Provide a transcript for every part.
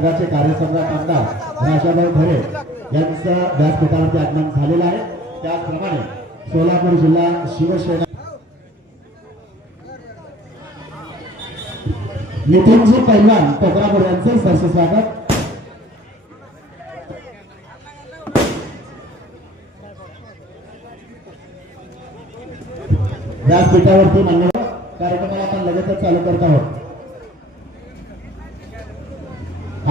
संघाचे कार्यसंघात आमदार राजाभाऊ खरे यांचं व्यासपीठावरती आगमन झालेलं आहे. त्याचप्रमाणे सोलापूर जिल्हा शिवसेना नितीनजी पैलवान टोकरापूर यांचे सरसे स्वागत. व्यासपीठावरती मान्यवर कार्यक्रमाला आपण लगेचच चालू करत आहोत.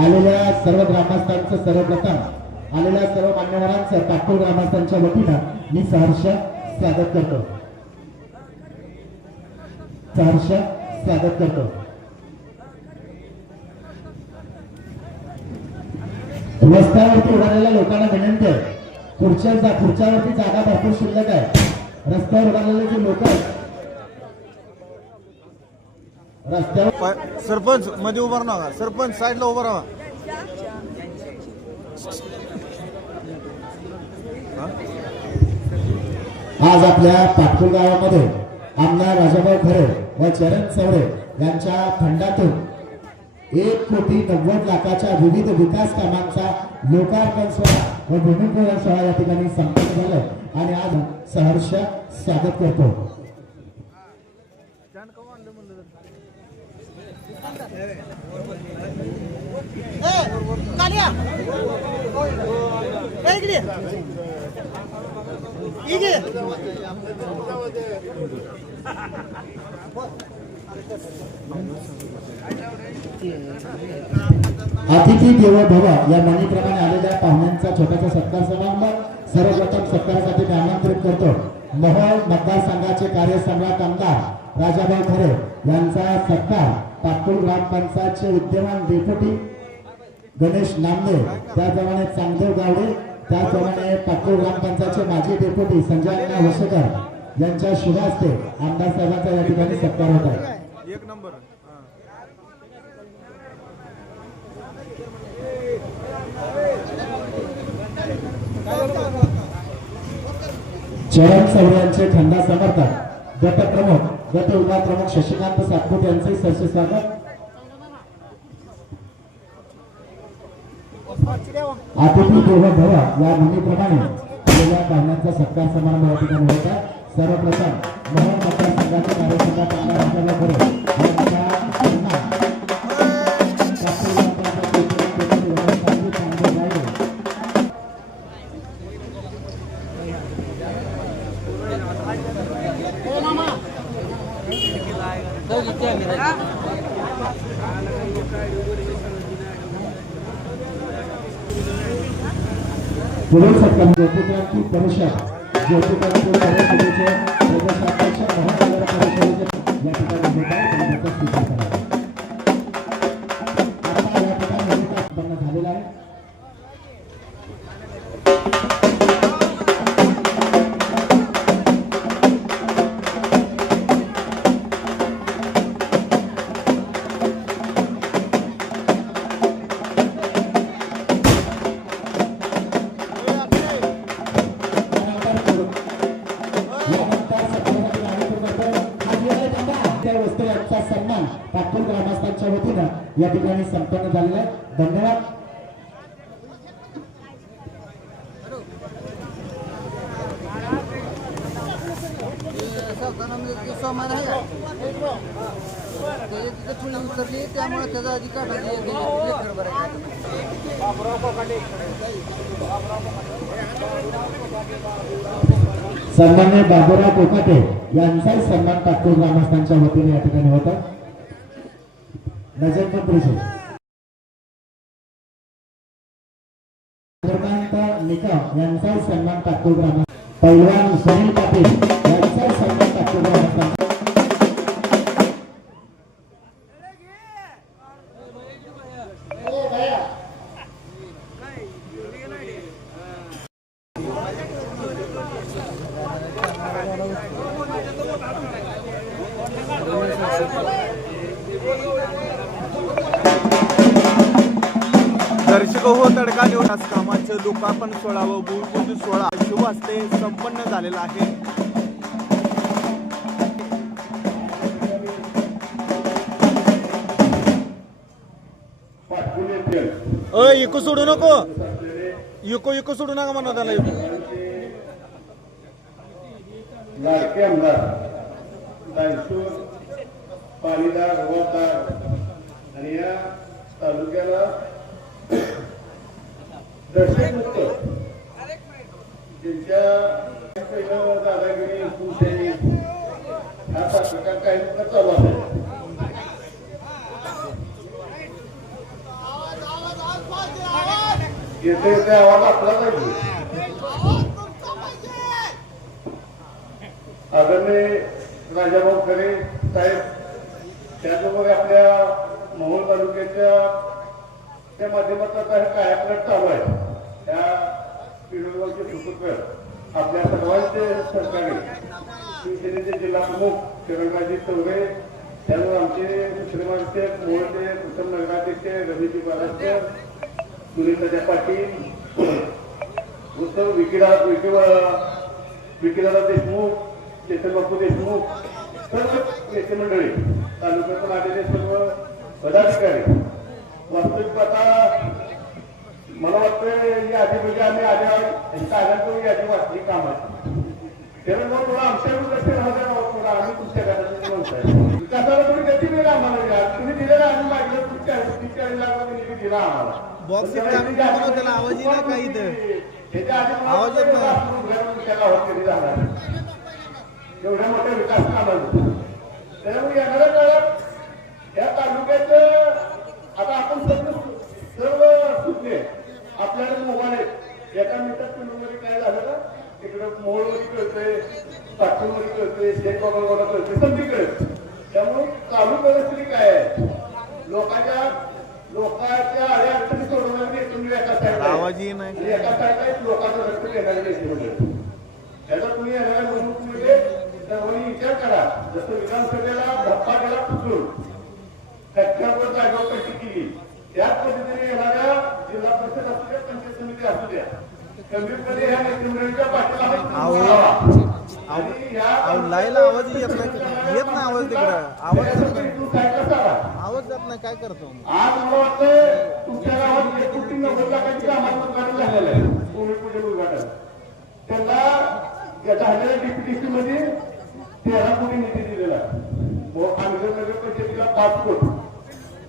आलेल्या सर्व ग्रामस्थांचं सर्वप्रथम आलेल्या सर्व मान्यवरांचं काटोल ग्रामस्थांच्या वतीनं मी सहर्ष स्वागत करतो. सहर्ष स्वागत करतो. रस्त्यावरती उडालेल्या लोकांना विनंती आहे. खुर्च्या जा खुर्च्यावरती जागा भरपूर शिल्लक आहे. रस्त्यावर उडालेले जे लोक आहेत सरपंच मध्ये उभा राहा. सरपंच साईडला उभा राहा. आज आपल्या पाटकुल गावामध्ये आमदार राजाभाऊ खरे व चरण चौरे यांच्या फंडातून एक कोटी नव्वद लाखाच्या विविध विकास कामांचा लोकार्पण सोहळा व भूमिपूजन सोहळा या ठिकाणी संपन्न झालं. आणि आज सहर्ष स्वागत करतो कालिया ए इकडे इकडे अतिथी देव भव. या म्हणीप्रमाणे आलेल्या पाहुण्यांचा छोटासा सत्कार समारंभ सर्वप्रथम सत्कारासाठी मी आमंत्रित करतो. मोहोळ मतदारसंघाचे कार्यसम्राट आमदार राजाभाऊ खरे यांचा सत्कार. पाटकुल ग्रामपंचायतचे विद्यमान डेप्युटी गणेश नामदेव त्याचप्रमाणे चांगदेव गावडे त्याचप्रमाणे पाटकुल ग्रामपंचायतचे माजी डेप्युटी संजय वसेकर यांच्या शुभ हस्ते आमदार साहेबांचा या ठिकाणी सत्कार होत आहे एक नंबर. चरण चौऱ्यांचे खंडा समर्थक गट प्रमुख गट विभाग प्रमुख शशिकांत सातपुत यांचे सरसे स्वागत. अतिथी देव भव या भूमीप्रमाणे आलेल्या पाहुण्यांचा सत्कार समारंभ या ठिकाणी होता सर्वप्रथम मोहन मतदारसंघाचे कार्यसम्राट आमदार राजाभाऊ যোগ্যতার্থী পরিষদ যোগ্যতার্থী পরিষদ সদস্য সদস্য মহানগর পরিষদের सन्मान ग्रामस्थांच्या वतीनं या ठिकाणी संपन्न झालेलं आहे. धन्यवाद. उतरली त्यामुळे त्याचा अधिकार सन्मान्य बाबुराव कोकाटे यांचाही सन्मान तात्पूर ग्रामस्थांच्या वतीने या ठिकाणी होता नजर परिषद चंद्रकांत निकम यांचाही सन्मान पाटण ग्राम पैलवान सुनील पाटील यांचाही सन्मान पाटण ग्रामस्थांच्या दर्शक हो तडका निवडास कामाचं लोकार्पण सोहळा व भूमिपूजन सोहळा शुभ हस्ते संपन्न झालेला आहे. अ इको सोडू नको. इको इको सोडू नका म्हणा त्याला इको. लाडके आमदार दायसूर पाणीदार हवालदार आणि या तालुक्याला दादागिरी हुकुमशाही हा प्रकार काही चालू असेल येथे येते आवाज आपला पाहिजे आदरणीय राजाभाऊ खरे साहेब त्याचबरोबर आपल्या मोहोळ तालुक्याच्या त्या माध्यमातून कार्यक्रम चालू आहे या पिढोगावचे सुपुत्र आपल्या सर्वांचे सहकारी शिवसेनेचे जिल्हा प्रमुख किरणराजी चौरे त्यामुळे आमचे श्रीमानचे मोहनचे प्रथम नगराध्यक्ष रमेशजी महाराष्ट्र सुनील पाटील उत्सव विकिरा विकिवा विकिराला देशमुख चेतन बापू देशमुख सर्व नेते मंडळी तालुक्यातून आलेले सर्व पदाधिकारी वास्तविक आता मला वाटतं या आधी म्हणजे आम्ही आल्या यांच्या आल्यानंतर यादी वाचली कामाची त्यानंतर थोडा आमच्याकडून लक्ष राहणार थोडा आम्ही तुमच्या घरात म्हणताय विकासाला तुम्ही गती दिला आम्हाला. तुम्ही दिलेला आम्ही मागितलं तुमच्या चाळीस लाख निधी दिला आम्हाला त्याला आवाज? त्याच्या आधी आवाज येत नाही. त्याला कधी झाला एवढ्या मोठ्या विकास कामाला त्यामुळे येणाऱ्या काळात या तालुक्यात आता आपण सर्व सर्व सुटले आपल्याला मोबाईल आहेत एका मिनिटात किलोमध्ये काय झालं का तिकडं मोहोळमध्ये कळतंय पाठवमध्ये कळतंय शेत बाबा कळतंय सगळीकडे त्यामुळे चालू परिस्थिती काय आहे? लोकांच्या लोकांच्या अडे अडचणी सोडवण्याची एकूण एका साईडला एका साईडला लोकांचं रक्त घेणारे नेते मंडळ त्याचा तुम्ही येणाऱ्या निवडणुकीमध्ये सर्वांनी विचार करा. जसं विधानसभेला धप्पा गेला कुठून टक्क्यावर जागेवर पैसे केली त्याच पद्धतीने येणाऱ्या जिल्हा परिषद असू द्या पंचायत समिती असू द्या लायला आवाज येत नाही. येत नाही आवाज तिकडं. आवाज. आवाज जात नाही. काय करतो आज मला वाटतं तुमच्या गावात एक कोटी नव्वद लाखाची कामाचं उद्घाटन झालेलं आहे. भूमिपूजन उद्घाटन. त्यांना या झालेल्या डीपीटीसी मध्ये तेरा कोटी निधी दिलेला पाच कोटी.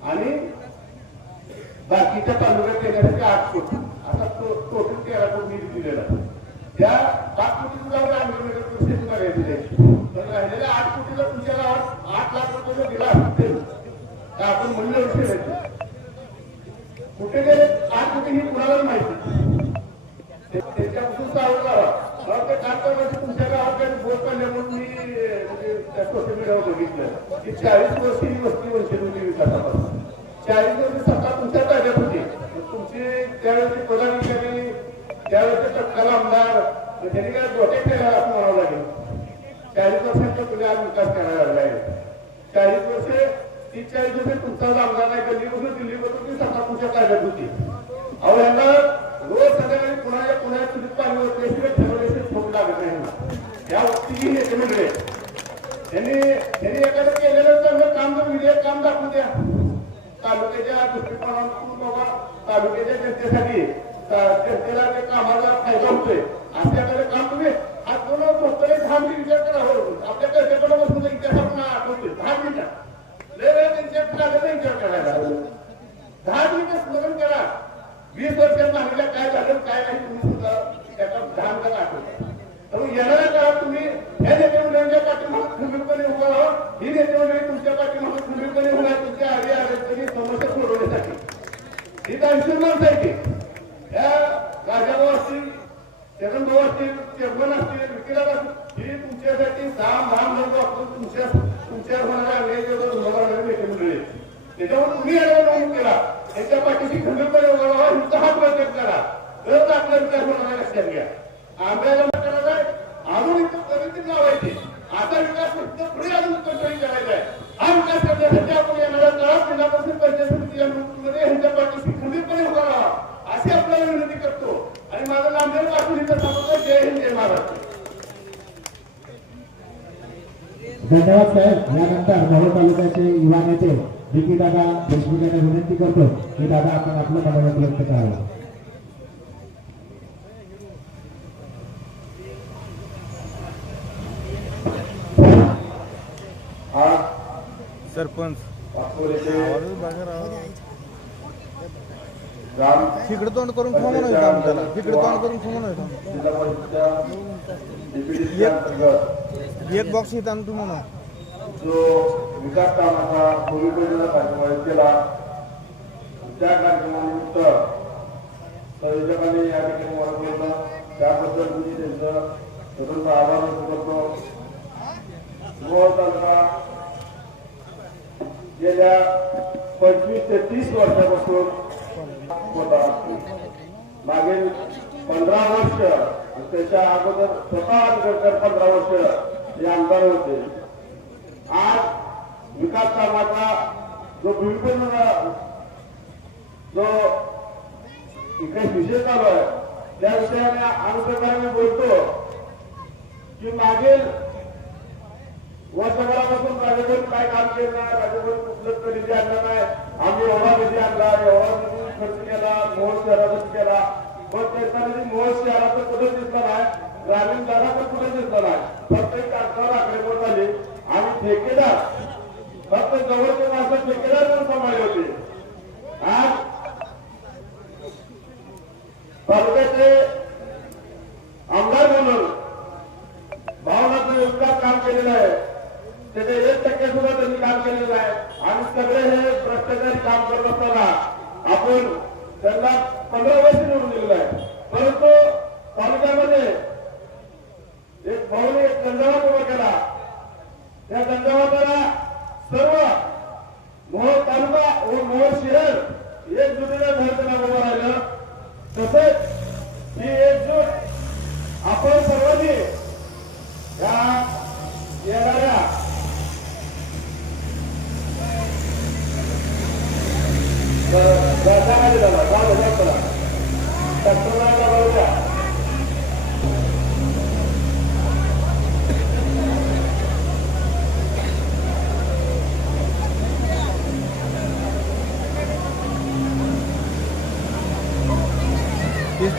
आणि बाकीच्या तालुक्यात येण्यासाठी आठ कोटी. असा तो टोटल तेरा कोटी निधी दिलेला आहे. त्या सात कोटी सुद्धा आंध्रनगर परिषद करायची त्याची तर राहिलेल्या आठ कोटीला तुमच्या गावात आठ लाख रुपये दिला असेल तर आपण मूल्य विषय कुठे गेले? आठ कोटी ही कुणाला माहिती? ते- त्याच्यापासून सावध राहा. मला ते काल परवा दिवशी तुमच्या गावात काही बोट काढले म्हणून मी म्हणजे सोशल मीडियावर बघितलं. की चाळीस वर्ष ही वस्ती वंचित होती विकासापासून. चाळीस वर्ष सत्ता तुमच्या ताब्यात होती. तुमची त्यावेळेस प्रधान त्यावेळेस तत्काल आमदार त्यांनी काय डोक्यात ठेवायला असं म्हणावं लागेल. चाळीस वर्षांचा तुम्ही आज विकास करायला लागलाय. चाळीस वर्षे तीस चाळीस वर्षे तुमचा आमदार नाही गल्लीपासून दिल्लीपासून ती सत्ता तुमच्या काढण्यात होती. अहो यांना रोज संध्याकाळी पुण्याच्या पुण्यात चुलीत पाणी होतल्याशिवाय ठरवल्याशिवाय फोन लागत नाही. या वक्तीही नेते मंडळी त्यांनी त्यांनी एखादं केलेलं चांगलं काम जर विधेयक काम दाखवू द्या. तालुक्याच्या दृष्टिकोनातून बाबा तालुक्याच्या जनतेसाठी. जनतेला ते कामाचा फायदा होतोय. आपल्याकडे काम तुम्ही आज दोन बसतोय दहा मिनिट विचार करा हो. आपल्या कर्तव्याला बसून इतिहास आपण आठवतोय. दहा मिनिटात लय वेळा त्यांच्या विचार करायला दहा मिनिटं स्मरण करा. वीस वर्षात मागल्या काय झालं काय नाही तुम्ही सुद्धा त्याचा दहा मिनिटात आठवता. येणाऱ्या काळात तुम्ही हे नेते मंडळींच्या पाठीमागे खंबीरपणे उभा राहा ही नेते मंडळी तुमच्या पाठीमागे खंबीरपणे उभा आहे तुमच्या आधी अडचणी समस्या सोडवण्यासाठी ही दानशूर माणसं आहे ती या राजाभाऊ असतील चरण भाऊ असतील चेअरमन असतील विकिराज असतील ही तुमच्यासाठी साम भाम लोक वापरून तुमच्या तुमच्या होणाऱ्या अन्याय जेवढं उभा राहणारे नेते मंडळी आहेत. त्याच्यावर तुम्ही याला नोंद केला त्यांच्या पाठीशी खंबीरपणे उभा राहा हिंसा हा प्रयत्न करा तरच आपला विकास होणार आहे लक्षात घ्या आंब्याला मग करायचं आहे अजून इथं परिस्थिती लावायची आता विकास फक्त पुढे अजून कंट्रोल करायचा आहे हा विकास करण्यासाठी आपण येणाऱ्या काळात जिल्हापासून पंचायत समितीच्या निवडणुकीमध्ये ह्यांच्या पाठीशी खंबीरपणे उभा राहा अशी आपल्याला विनंती करतो आणि माझं नामदेव पाटील इथं सांगतो जय हिंद जय महाराष्ट्र तालुक्याचे युवा नेते विकी दादा देशमुख यांना विनंती करतो की दादा आपण आपलं व्यक्त करावं. सरपंच. तिकडे तोंड करून फोन त्याला तिकडे तोंड करून फोन एक बॉक्स येत आणतो म्हणून जो विकास कामाचा भूमिपूजन कार्यक्रम आयोजित केला त्या कार्यक्रमानिमित्त संयोजकांनी या ठिकाणी केलं. त्याबद्दल मी त्यांचं स्वतंत्र आभार व्यक्त करतो. तालुका गेल्या पंचवीस ते तीस वर्षापासून होता मागील पंधरा वर्ष त्याच्या अगोदर स्वतः पंधरा वर्ष हे आमदार होते. आज विकास कामाचा जो भूमिपूजन जो इकडे विषय चालू आहे त्या विषयाने अनुषंगाने बोलतो की मागील वर्षभरापासून राजेभाऊ काय काम केलं नाही राजेभाऊ कुठलंच निधी आणला नाही. आम्ही एवढा निधी आणला एवढा निधी खर्च केला मोहोळ शहरातच केला. पण त्याचा निधी मोहोळ शहरात कुठे दिसला नाही ग्रामीण भागात कुठे दिसला नाही. फक्त एक कागदावर आकडेमोड झाली. आणि ठेकेदार फक्त जवळचे माणसं ठेकेदार म्हणून सांभाळले होते. आज तालुक्याचे आमदार म्हणून भावनाचं विकास काम केलेलं आहे. त्याचे एक टक्के सुद्धा त्यांनी काम केलेलं आहे. आणि सगळे हे भ्रष्टाचारी काम करत असताना आपण त्यांना पंधरा वर्ष निवडून दिलेलं आहे. परंतु तालुक्यामध्ये एक भाऊने एक दंडवत उभा केला. त्या दंडवताला सर्व मोहोळ तालुका व मोहोळ शहर एकजुटीने धरताना उभं राहिलं. तसेच ही एकजूट आपण सर्वांनी या येणाऱ्या जागामध्ये झाला दहा हजार करा डॉक्टरांना बघूया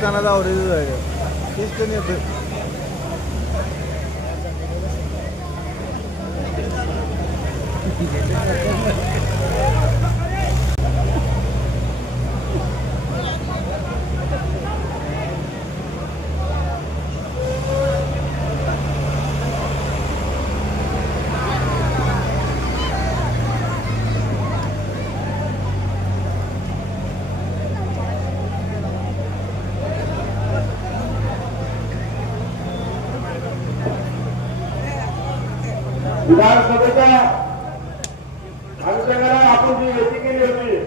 तीस टनाचा आवरेज आहे तीस टन विधानसभेच्या अनुषंगाने आपण जी युती केली होती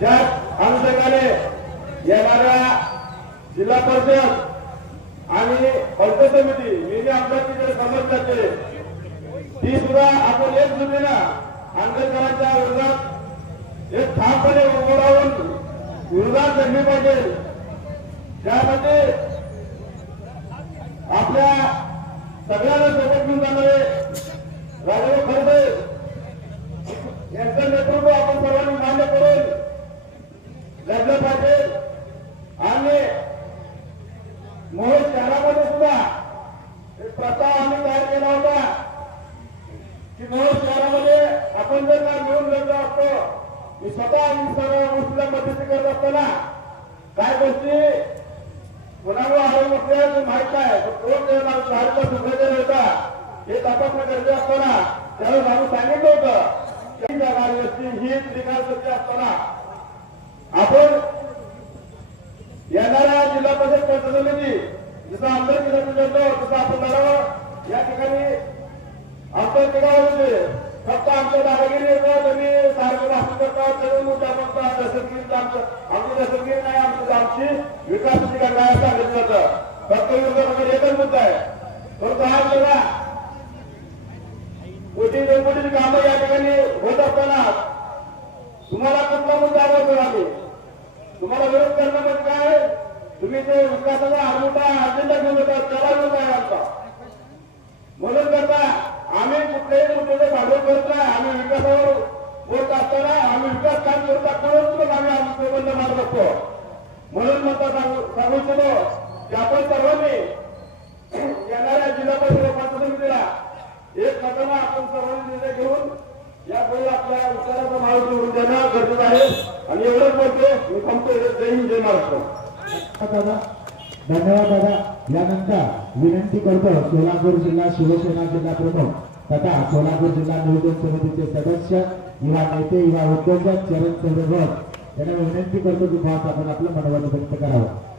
त्या अनुषंगाने येणाऱ्या जिल्हा परिषद आणि पंचायत समिती मी जे आमदारची जे समस्याचे ती सुद्धा आपण एक जुनीला आंबेडकरांच्या विरोधात एक ठामपणे उभं राहून विरोधात लढली पाहिजे. त्यामध्ये आपल्या सगळ्यांना सोबत घेऊन जाणारे राजाभाऊ खरदे यांचं नेतृत्व आपण सर्वांनी मान्य करून लढलं पाहिजे आणि मोहोळ शहरामध्ये सुद्धा एक प्रस्ताव आम्ही तयार केला होता की मोहोळ शहरामध्ये आपण जर का मिळून लढलो असतो मी स्वतः आम्ही सर्व गोष्टीला मदती करत असताना काय गोष्टी कुणामुळे हवी असल्या माहीत आहे. पण कोण होता. हे तपासणं गरजे असताना त्यावेळेस आम्ही सांगितलं होतं की जागा ही निकाल सत्य असताना आपण येणाऱ्या जिल्हा परिषद पंचायत समिती जसं आमदार जिल्हा परिषद तसं आपण लढावं या ठिकाणी आमदार केव्हा होते फक्त आमच्या दादागिरी येतात त्यांनी सारखं भाषण करतात सगळे मुद्दा म्हणतात दशरथगिरी आमचं आमची दशरथगिरी नाही आमची आमची विकासाची गंगा आहे सांगितलं जातं फक्त विरोधामध्ये एकच मुद्दा आहे परंतु हा बघा कोटी दोन कोटीची कामं या ठिकाणी होत असताना तुम्हाला कुठला मुद्दा आवडतो आम्ही तुम्हाला विरोध करणं म्हणजे काय तुम्ही जे विकासाचा मोठा अजेंडा घेऊन येतात त्याला विरोध आहे आमचा म्हणून करता आम्ही कुठल्याही मुद्द्याचे भांडवल करत नाही आम्ही विकासावर होत असताना आम्ही विकास काम करत असतानाच पण आम्ही आमचं बंद मारत असतो म्हणून म्हणता सांगू सांगू इच्छितो की आपण सर्वांनी येणाऱ्या जिल्हा परिषद पंचायत समितीला एक आपण सर्वांनी निर्णय घेऊन यापुढे आपल्या विचाराचा मार्ग निवडून देणं गरजेचं आहे. आणि एवढंच म्हणतो मी थांबतो जय हिंद जय महाराष्ट्र. दादा. धन्यवाद दादा. यानंतर विनंती करतो सोलापूर जिल्हा शिवसेना जिल्हा प्रमुख तथा सोलापूर जिल्हा नियोजन समितीचे सदस्य युवा नेते युवा उद्योजक चरण चौधरी यांना विनंती करतो की भास आपण आपलं मनोबल व्यक्त करावं.